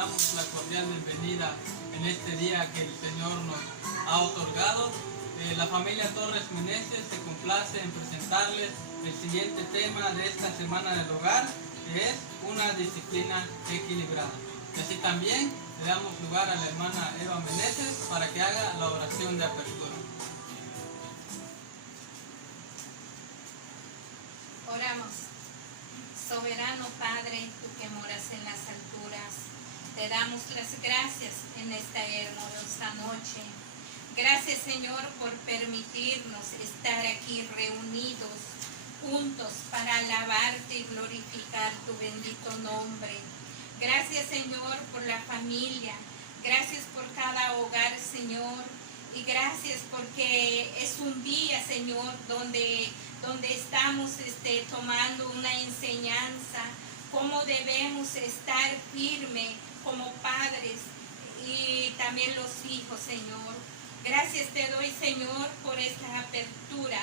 damos la cordial bienvenida en este día que el Señor nos ha otorgado. La familia Torres Meneses se complace en presentarles el siguiente tema de esta Semana del Hogar, que es una disciplina equilibrada. Y así también le damos lugar a la hermana Eva Meneses para que haga la oración de apertura. Oramos. Soberano Padre, tú que moras en las alturas, te damos las gracias en esta hermosa noche. Gracias, Señor, por permitirnos estar aquí reunidos juntos para alabarte y glorificar tu bendito nombre. Gracias, Señor, por la familia. Gracias por cada hogar, Señor. Y gracias porque es un día, Señor, donde estamos tomando una enseñanza, cómo debemos estar firmes como padres y también los hijos, Señor. Gracias te doy, Señor, por esta apertura.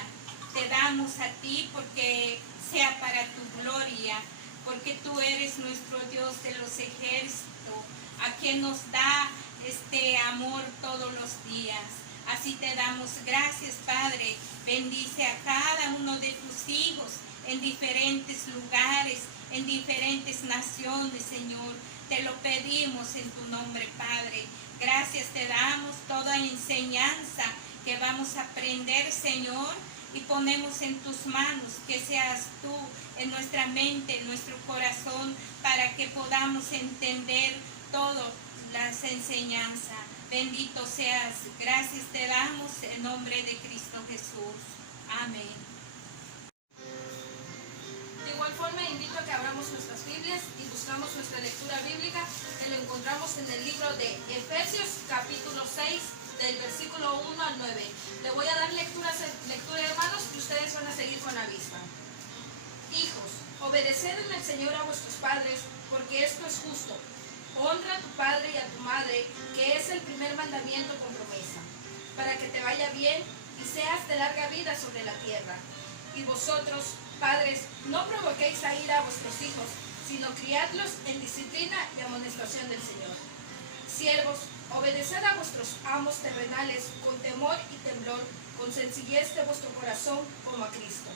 Te damos a ti porque sea para tu gloria, porque tú eres nuestro Dios de los ejércitos, a quien nos da este amor todos los días. Así te damos gracias, Padre. Bendice a cada uno de tus hijos en diferentes lugares, en diferentes naciones, Señor. Te lo pedimos en tu nombre, Padre. Gracias te damos toda enseñanza que vamos a aprender, Señor, y ponemos en tus manos, que seas tú en nuestra mente, en nuestro corazón, para que podamos entender todas las enseñanzas. Bendito seas. Gracias te damos en nombre de Cristo Jesús. Amén. De igual forma, invito a que abramos nuestras Biblias y buscamos nuestra lectura bíblica, que lo encontramos en el libro de Efesios, capítulo 6, del versículo 1 al 9. Le voy a dar lectura, hermanos, y ustedes van a seguir con la vista. Hijos, obedeced en el Señor a vuestros padres, porque esto es justo. Honra a tu padre y a tu madre, que es el primer mandamiento con promesa, para que te vaya bien y seas de larga vida sobre la tierra. Y vosotros, padres, no provoquéis a ira a vuestros hijos, sino criadlos en disciplina y amonestación del Señor. Siervos, obedeced a vuestros amos terrenales con temor y temblor, con sencillez de vuestro corazón como a Cristo,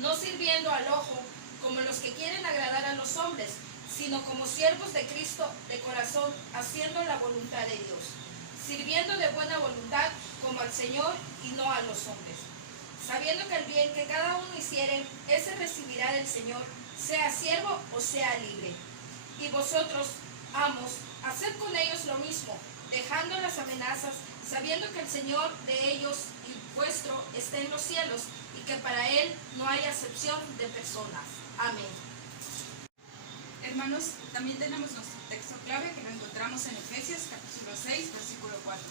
no sirviendo al ojo como los que quieren agradar a los hombres, sino como siervos de Cristo de corazón, haciendo la voluntad de Dios, sirviendo de buena voluntad como al Señor y no a los hombres, sabiendo que el bien que cada uno hiciere, ese recibirá del Señor, sea siervo o sea libre. Y vosotros, amos, haced con ellos lo mismo, dejando las amenazas, sabiendo que el Señor de ellos y vuestro está en los cielos, y que para Él no hay acepción de personas. Amén. Hermanos, también tenemos nuestro texto clave que lo encontramos en Efesios capítulo 6, versículo 4.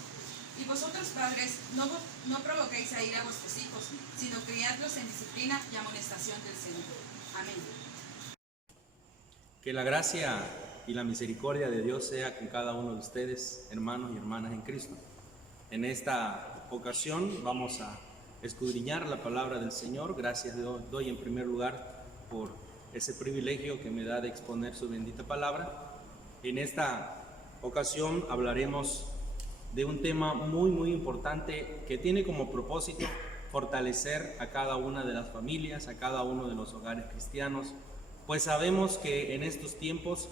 Y vosotros, padres, no provoquéis a ira a vuestros hijos, sino criadlos en disciplina y amonestación del Señor. Amén. Que la gracia y la misericordia de Dios sea con cada uno de ustedes, hermanos y hermanas en Cristo. En esta ocasión vamos a escudriñar la palabra del Señor. Gracias doy en primer lugar por ese privilegio que me da de exponer su bendita palabra. En esta ocasión hablaremos de un tema muy importante que tiene como propósito fortalecer a cada una de las familias, a cada uno de los hogares cristianos, pues sabemos que en estos tiempos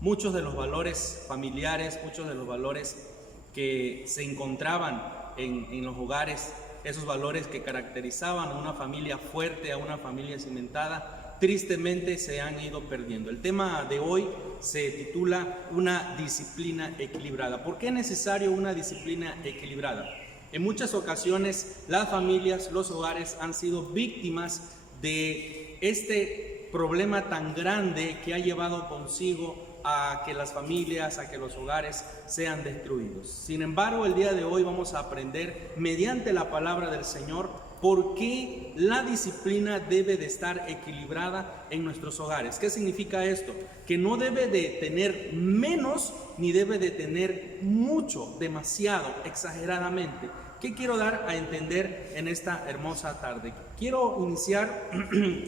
muchos de los valores familiares, muchos de los valores que se encontraban en los hogares, esos valores que caracterizaban a una familia fuerte, a una familia cimentada, tristemente se han ido perdiendo. El tema de hoy se titula Una disciplina equilibrada. ¿Por qué es necesario una disciplina equilibrada? En muchas ocasiones las familias, los hogares han sido víctimas de este problema tan grande que ha llevado consigo a que las familias, a que los hogares sean destruidos. Sin embargo, el día de hoy vamos a aprender mediante la palabra del Señor por qué la disciplina debe de estar equilibrada en nuestros hogares. ¿Qué significa esto? Que no debe de tener menos ni debe de tener mucho, demasiado, exageradamente. ¿Qué quiero dar a entender en esta hermosa tarde? Quiero iniciar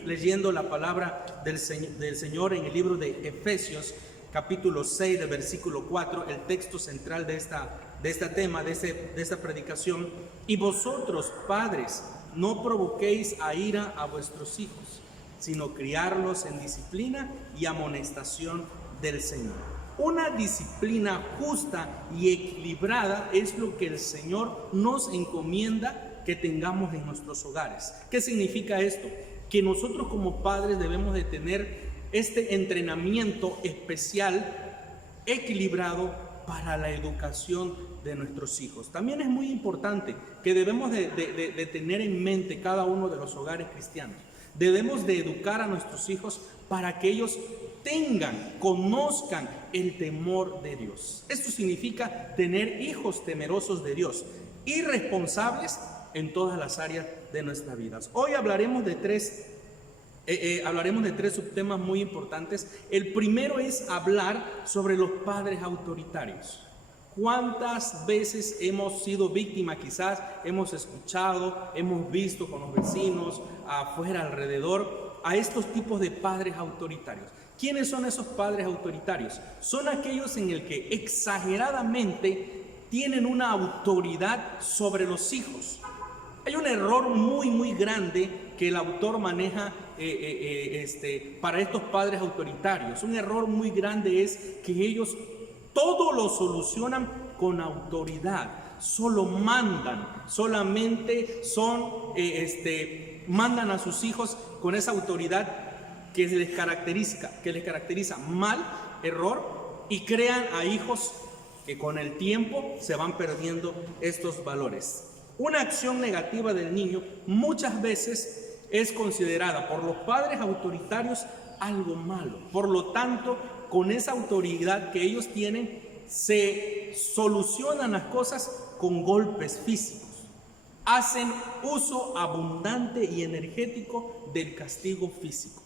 leyendo la palabra del Señor en el libro de Efesios, capítulo 6, del versículo 4, el texto central de este tema, de esta predicación. Y vosotros, padres, no provoquéis a ira a vuestros hijos, sino criarlos en disciplina y amonestación del Señor. Una disciplina justa y equilibrada es lo que el Señor nos encomienda que tengamos en nuestros hogares. ¿Qué significa esto? Que nosotros como padres debemos de tener este entrenamiento especial, equilibrado para la educación de nuestros hijos. También es muy importante que debemos de tener en mente cada uno de los hogares cristianos. Debemos de educar a nuestros hijos para que ellos conozcan el temor de Dios. Esto significa tener hijos temerosos de Dios y responsables en todas las áreas de nuestras vidas. Hoy hablaremos de tres subtemas muy importantes. El primero es hablar sobre los padres autoritarios. ¿Cuántas veces hemos sido víctimas? Quizás hemos escuchado, hemos visto con los vecinos, afuera, alrededor, a estos tipos de padres autoritarios. ¿Quiénes son esos padres autoritarios? Son aquellos en el que exageradamente tienen una autoridad sobre los hijos. Hay un error muy grande que el autor maneja para estos padres autoritarios. Un error muy grande es que ellos todo lo solucionan con autoridad, solo mandan, solamente mandan a sus hijos con esa autoridad que les caracteriza. Mal, error, y crean a hijos que con el tiempo se van perdiendo estos valores. Una acción negativa del niño muchas veces es considerada por los padres autoritarios algo malo. Por lo tanto, con esa autoridad que ellos tienen, se solucionan las cosas con golpes físicos. Hacen uso abundante y energético del castigo físico.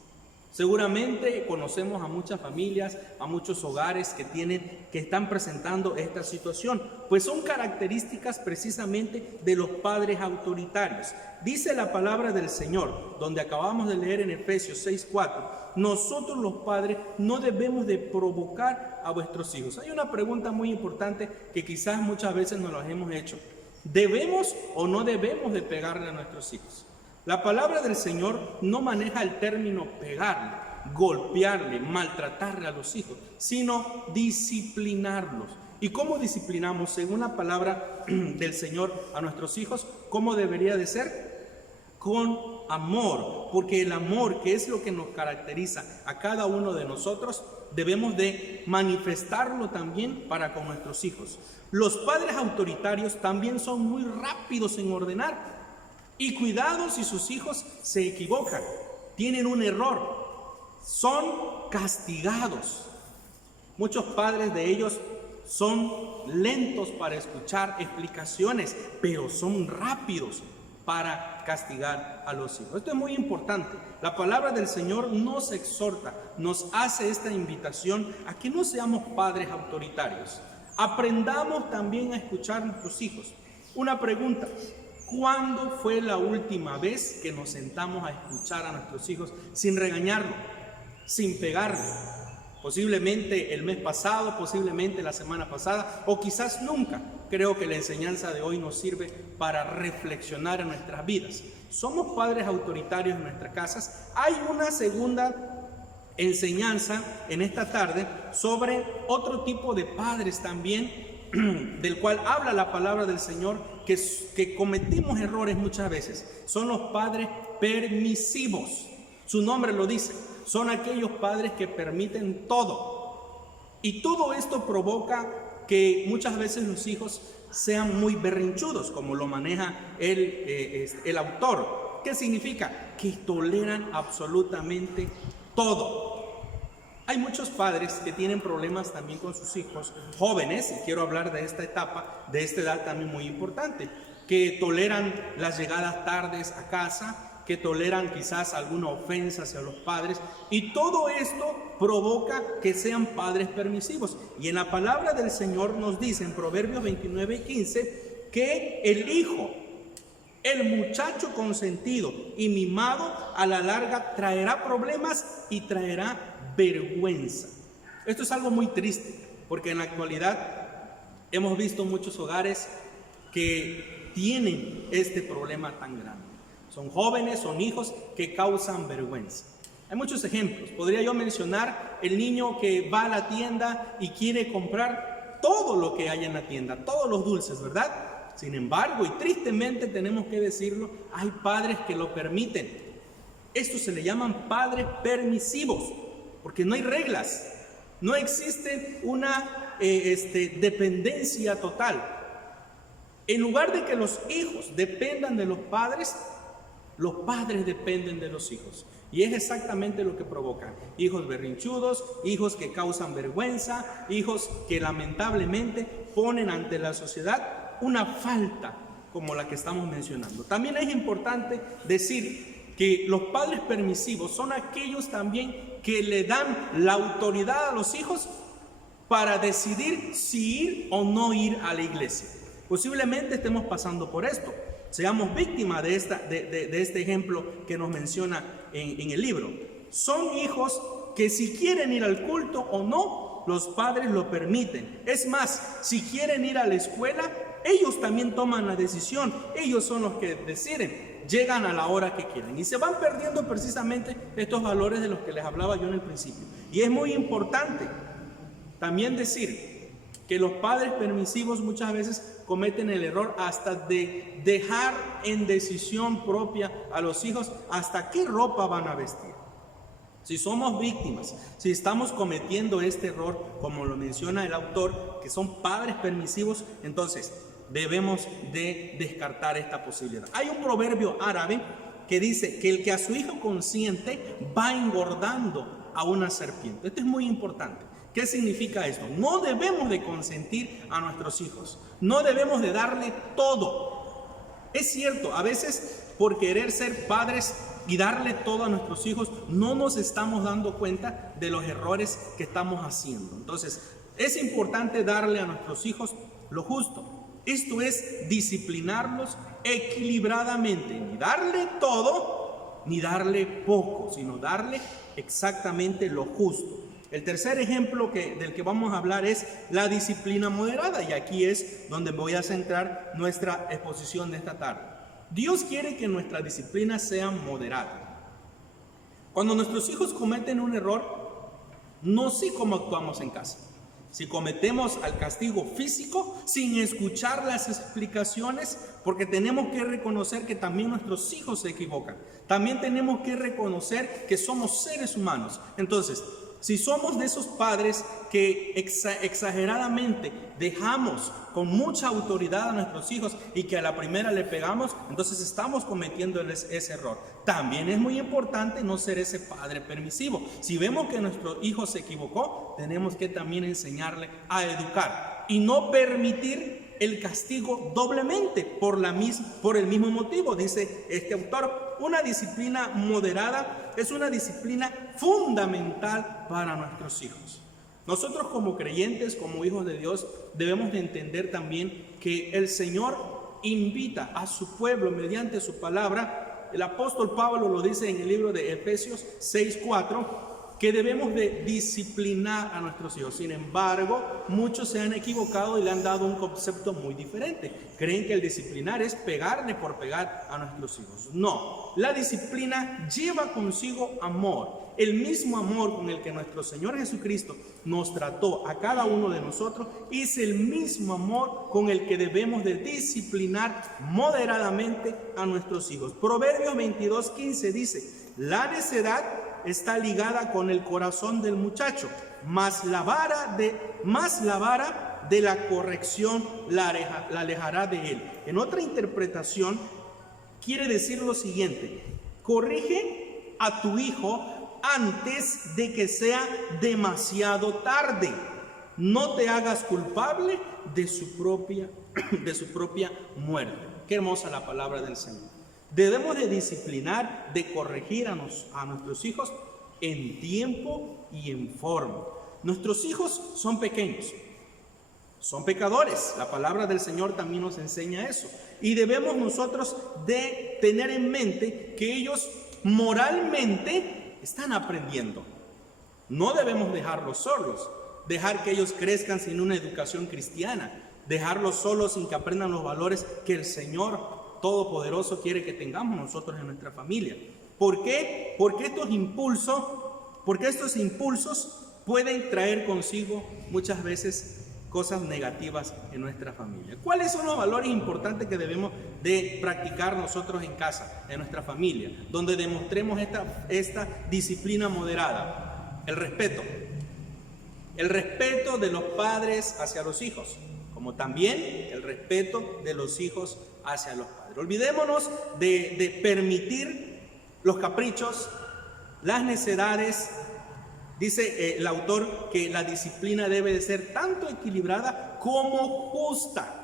Seguramente conocemos a muchas familias, a muchos hogares que están presentando esta situación, pues son características precisamente de los padres autoritarios. Dice la palabra del Señor, donde acabamos de leer en Efesios 6:4, nosotros los padres no debemos de provocar a vuestros hijos. Hay una pregunta muy importante que quizás muchas veces nos la hemos hecho. ¿Debemos o no debemos de pegarle a nuestros hijos? La palabra del Señor no maneja el término pegarle, golpearle, maltratarle a los hijos, sino disciplinarlos. ¿Y cómo disciplinamos? Según la palabra del Señor a nuestros hijos, ¿cómo debería de ser? Con amor, porque el amor, que es lo que nos caracteriza a cada uno de nosotros, debemos de manifestarlo también para con nuestros hijos. Los padres autoritarios también son muy rápidos en ordenar. Y cuidado si sus hijos se equivocan, tienen un error, son castigados. Muchos padres de ellos son lentos para escuchar explicaciones, pero son rápidos para castigar a los hijos. Esto es muy importante. La palabra del Señor nos exhorta, nos hace esta invitación a que no seamos padres autoritarios. Aprendamos también a escuchar a nuestros hijos. Una pregunta: ¿cuándo fue la última vez que nos sentamos a escuchar a nuestros hijos sin regañarlo, sin pegarle? Posiblemente el mes pasado, posiblemente la semana pasada, o quizás nunca. Creo que la enseñanza de hoy nos sirve para reflexionar en nuestras vidas. Somos padres autoritarios en nuestras casas. Hay una segunda enseñanza en esta tarde sobre otro tipo de padres también, del cual habla la palabra del Señor, que cometimos errores muchas veces. Son los padres permisivos. Su nombre lo dice. Son aquellos padres que permiten todo. Y todo esto provoca que muchas veces los hijos sean muy berrinchudos, como lo maneja el autor. ¿Qué significa? Que toleran absolutamente todo. Hay muchos padres que tienen problemas también con sus hijos jóvenes, y quiero hablar de esta etapa, de esta edad también muy importante, que toleran las llegadas tardes a casa, que toleran quizás alguna ofensa hacia los padres, y todo esto provoca que sean padres permisivos. Y en la palabra del Señor nos dice en Proverbios 29:15 que el hijo, el muchacho consentido y mimado, a la larga traerá problemas y traerá vergüenza. Esto es algo muy triste, porque en la actualidad hemos visto muchos hogares que tienen este problema tan grande. Son jóvenes, son hijos que causan vergüenza. Hay muchos ejemplos. Podría yo mencionar el niño que va a la tienda y quiere comprar todo lo que hay en la tienda, todos los dulces, ¿verdad? Sin embargo, y tristemente tenemos que decirlo, hay padres que lo permiten. Estos se le llaman padres permisivos, porque no hay reglas, no existe una dependencia total. En lugar de que los hijos dependan de los padres dependen de los hijos. Y es exactamente lo que provocan. Hijos berrinchudos, hijos que causan vergüenza, hijos que lamentablemente ponen ante la sociedad una falta como la que estamos mencionando. También es importante decir que los padres permisivos son aquellos también que le dan la autoridad a los hijos para decidir si ir o no ir a la iglesia. Posiblemente estemos pasando por esto, seamos víctimas de este ejemplo que nos menciona en el libro. Son hijos que si quieren ir al culto o no, los padres lo permiten. Es más, si quieren ir a la escuela, ellos también toman la decisión. Ellos son los que deciden, llegan a la hora que quieren. Y se van perdiendo precisamente estos valores de los que les hablaba yo en el principio. Y es muy importante también decir que los padres permisivos muchas veces cometen el error hasta de dejar en decisión propia a los hijos hasta qué ropa van a vestir. Si somos víctimas, si estamos cometiendo este error, como lo menciona el autor, que son padres permisivos, entonces debemos de descartar esta posibilidad. Hay un proverbio árabe que dice que el que a su hijo consiente va engordando a una serpiente. Esto es muy importante. ¿Qué significa esto? No debemos de consentir a nuestros hijos, no debemos de darle todo. Es cierto, a veces por querer ser padres y darle todo a nuestros hijos, no nos estamos dando cuenta de los errores que estamos haciendo. Entonces, es importante darle a nuestros hijos lo justo. Esto es disciplinarlos equilibradamente, ni darle todo, ni darle poco, sino darle exactamente lo justo. El tercer ejemplo del que vamos a hablar es la disciplina moderada, y aquí es donde voy a centrar nuestra exposición de esta tarde. Dios quiere que nuestra disciplina sea moderada. Cuando nuestros hijos cometen un error, no sé cómo actuamos en casa. Si cometemos al castigo físico sin escuchar las explicaciones, porque tenemos que reconocer que también nuestros hijos se equivocan. También tenemos que reconocer que somos seres humanos. Entonces, si somos de esos padres que exageradamente dejamos con mucha autoridad a nuestros hijos y que a la primera le pegamos, entonces estamos cometiendo ese error. También es muy importante no ser ese padre permisivo. Si vemos que nuestro hijo se equivocó, tenemos que también enseñarle a educar y no permitir el castigo doblemente por el mismo motivo. Dice este autor, una disciplina moderada es una disciplina fundamental para nuestros hijos. Nosotros como creyentes, como hijos de Dios, debemos de entender también que el Señor invita a su pueblo mediante su palabra. El apóstol Pablo lo dice en el libro de Efesios 6:4, que debemos de disciplinar a nuestros hijos. Sin embargo, muchos se han equivocado y le han dado un concepto muy diferente. Creen que el disciplinar es pegarle por pegar a nuestros hijos. No, la disciplina lleva consigo amor. El mismo amor con el que nuestro Señor Jesucristo nos trató a cada uno de nosotros es el mismo amor con el que debemos de disciplinar moderadamente a nuestros hijos. Proverbios 22:15 dice, la necedad está ligada con el corazón del muchacho, mas la vara de la corrección la alejará de él. En otra interpretación quiere decir lo siguiente: corrige a tu hijo antes de que sea demasiado tarde. No te hagas culpable de su propia muerte. Qué hermosa la palabra del Señor. Debemos de disciplinar, de corregir a nuestros hijos en tiempo y en forma. Nuestros hijos son pequeños, son pecadores. La palabra del Señor también nos enseña eso. Y debemos nosotros de tener en mente que ellos moralmente están aprendiendo. No debemos dejarlos solos, dejar que ellos crezcan sin una educación cristiana, dejarlos solos sin que aprendan los valores que el Señor Todopoderoso quiere que tengamos nosotros en nuestra familia. ¿Por qué? Porque estos impulsos pueden traer consigo muchas veces cosas negativas en nuestra familia. ¿Cuáles son los valores importantes que debemos de practicar nosotros en casa, en nuestra familia, donde demostremos esta disciplina moderada? El respeto de los padres hacia los hijos, como también el respeto de los hijos hacia los padres. Olvidémonos de permitir los caprichos, las necedades. Dice el autor que la disciplina debe de ser tanto equilibrada como justa.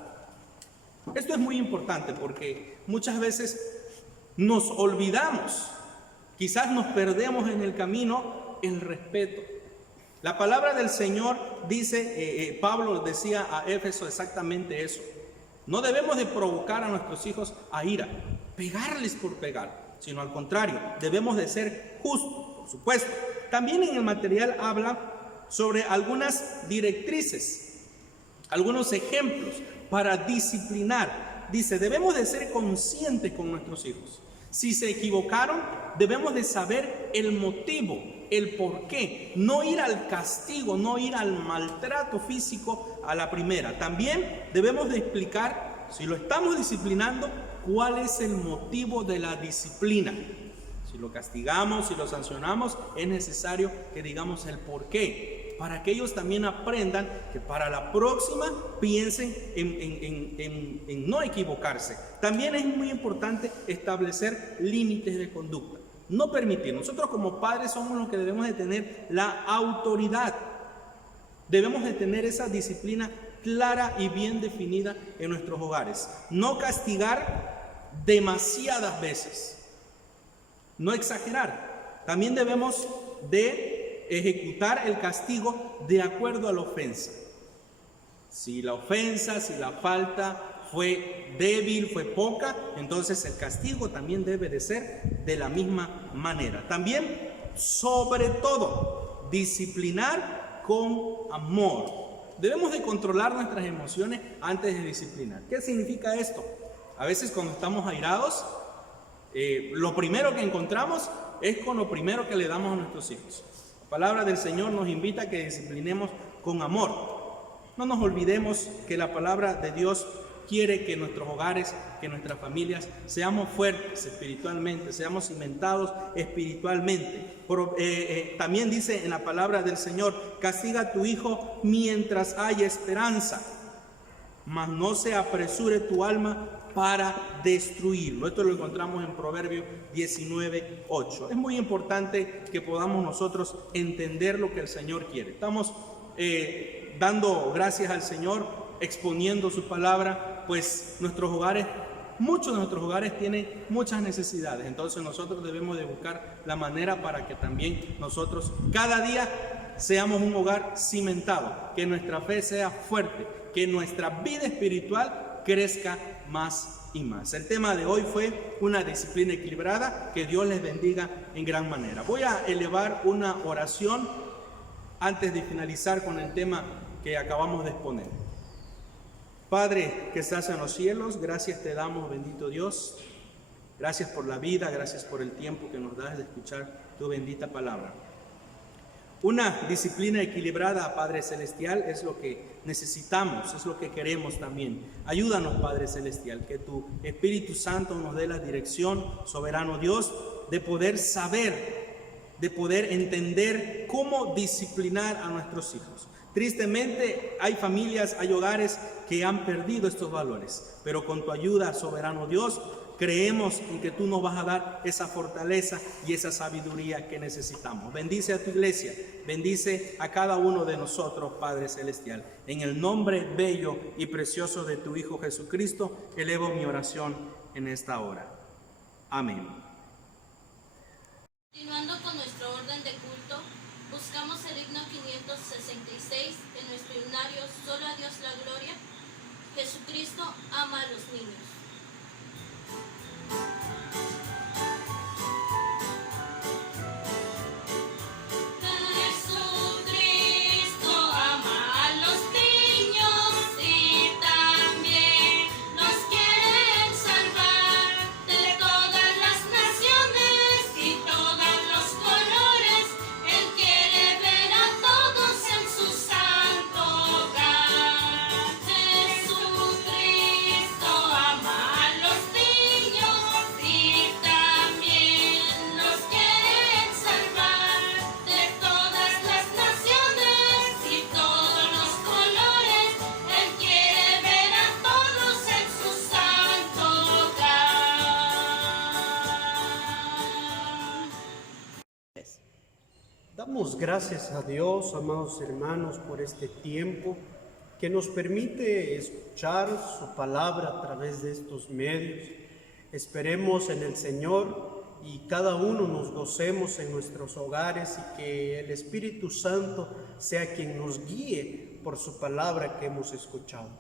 Esto es muy importante porque muchas veces nos olvidamos, quizás nos perdemos en el camino el respeto. La palabra del Señor dice, Pablo decía a Éfeso exactamente eso. No debemos de provocar a nuestros hijos a ira, pegarles por pegar, sino al contrario, debemos de ser justos, por supuesto. También en el material habla sobre algunas directrices, algunos ejemplos para disciplinar. Dice, debemos de ser conscientes con nuestros hijos. Si se equivocaron, debemos de saber el motivo, el por qué. No ir al castigo, no ir al maltrato físico a la primera. También debemos de explicar, si lo estamos disciplinando, cuál es el motivo de la disciplina. Si lo castigamos, si lo sancionamos, es necesario que digamos el por qué, para que ellos también aprendan que para la próxima piensen en no equivocarse. También es muy importante establecer límites de conducta, no permitir. Nosotros como padres somos los que debemos de tener la autoridad, debemos de tener esa disciplina clara y bien definida en nuestros hogares. No castigar demasiadas veces. No exagerar. También debemos de ejecutar el castigo de acuerdo a la ofensa. Si la ofensa, si la falta fue débil, fue poca, entonces el castigo también debe de ser de la misma manera. También, sobre todo, disciplinar con amor. Debemos de controlar nuestras emociones antes de disciplinar. ¿Qué significa esto? A veces cuando estamos airados, lo primero que encontramos es con lo primero que le damos a nuestros hijos. La palabra del Señor nos invita a que disciplinemos con amor. No nos olvidemos que la palabra de Dios quiere que nuestros hogares, que nuestras familias seamos fuertes espiritualmente, seamos cimentados espiritualmente. También dice en la palabra del Señor, castiga a tu hijo mientras haya esperanza, mas no se apresure tu alma para destruirlo. Esto lo encontramos en Proverbios 19:8. Es muy importante que podamos nosotros entender lo que el Señor quiere. Estamos dando gracias al Señor, exponiendo su palabra, pues nuestros hogares, muchos de nuestros hogares tienen muchas necesidades. Entonces nosotros debemos de buscar la manera para que también nosotros cada día seamos un hogar cimentado, que nuestra fe sea fuerte, que nuestra vida espiritual crezca más y más. El tema de hoy fue una disciplina equilibrada. Que Dios les bendiga en gran manera. Voy a elevar una oración antes de finalizar con el tema que acabamos de exponer. Padre que estás en los cielos, gracias te damos, bendito Dios. Gracias por la vida, gracias por el tiempo que nos das de escuchar tu bendita palabra. Una disciplina equilibrada, Padre Celestial, es lo que necesitamos, es lo que queremos también. Ayúdanos, Padre Celestial, que tu Espíritu Santo nos dé la dirección, soberano Dios, de poder saber, de poder entender cómo disciplinar a nuestros hijos. Tristemente hay familias, hay hogares que han perdido estos valores, pero con tu ayuda, soberano Dios, creemos en que tú nos vas a dar esa fortaleza y esa sabiduría que necesitamos. Bendice a tu iglesia, bendice a cada uno de nosotros, Padre Celestial. En el nombre bello y precioso de tu Hijo Jesucristo, elevo mi oración en esta hora. Amén. Continuando con nuestro orden de culto, buscamos el himno 566 en nuestro himnario Solo a Dios la gloria. Jesucristo ama a los niños. Jesús Damos gracias a Dios, amados hermanos, por este tiempo que nos permite escuchar su palabra a través de estos medios. Esperemos en el Señor y cada uno nos gocemos en nuestros hogares y que el Espíritu Santo sea quien nos guíe por su palabra que hemos escuchado.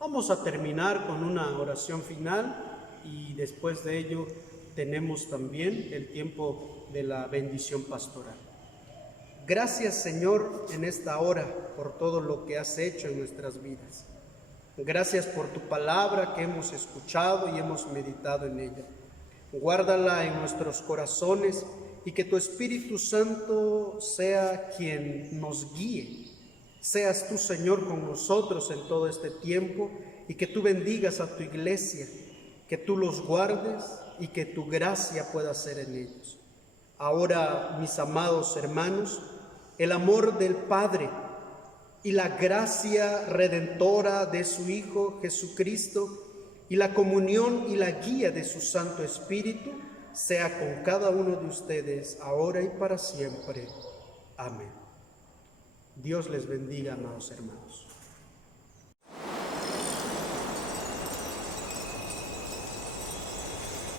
Vamos a terminar con una oración final y después de ello tenemos también el tiempo de la bendición pastoral. Gracias, Señor, en esta hora por todo lo que has hecho en nuestras vidas. Gracias por tu palabra que hemos escuchado y hemos meditado en ella. Guárdala en nuestros corazones y que tu Espíritu Santo sea quien nos guíe. Seas tú, Señor, con nosotros en todo este tiempo y que tú bendigas a tu iglesia, que tú los guardes y que tu gracia pueda ser en ellos. Ahora, mis amados hermanos, el amor del Padre y la gracia redentora de su Hijo Jesucristo y la comunión y la guía de su Santo Espíritu sea con cada uno de ustedes, ahora y para siempre. Amén. Dios les bendiga, amados hermanos.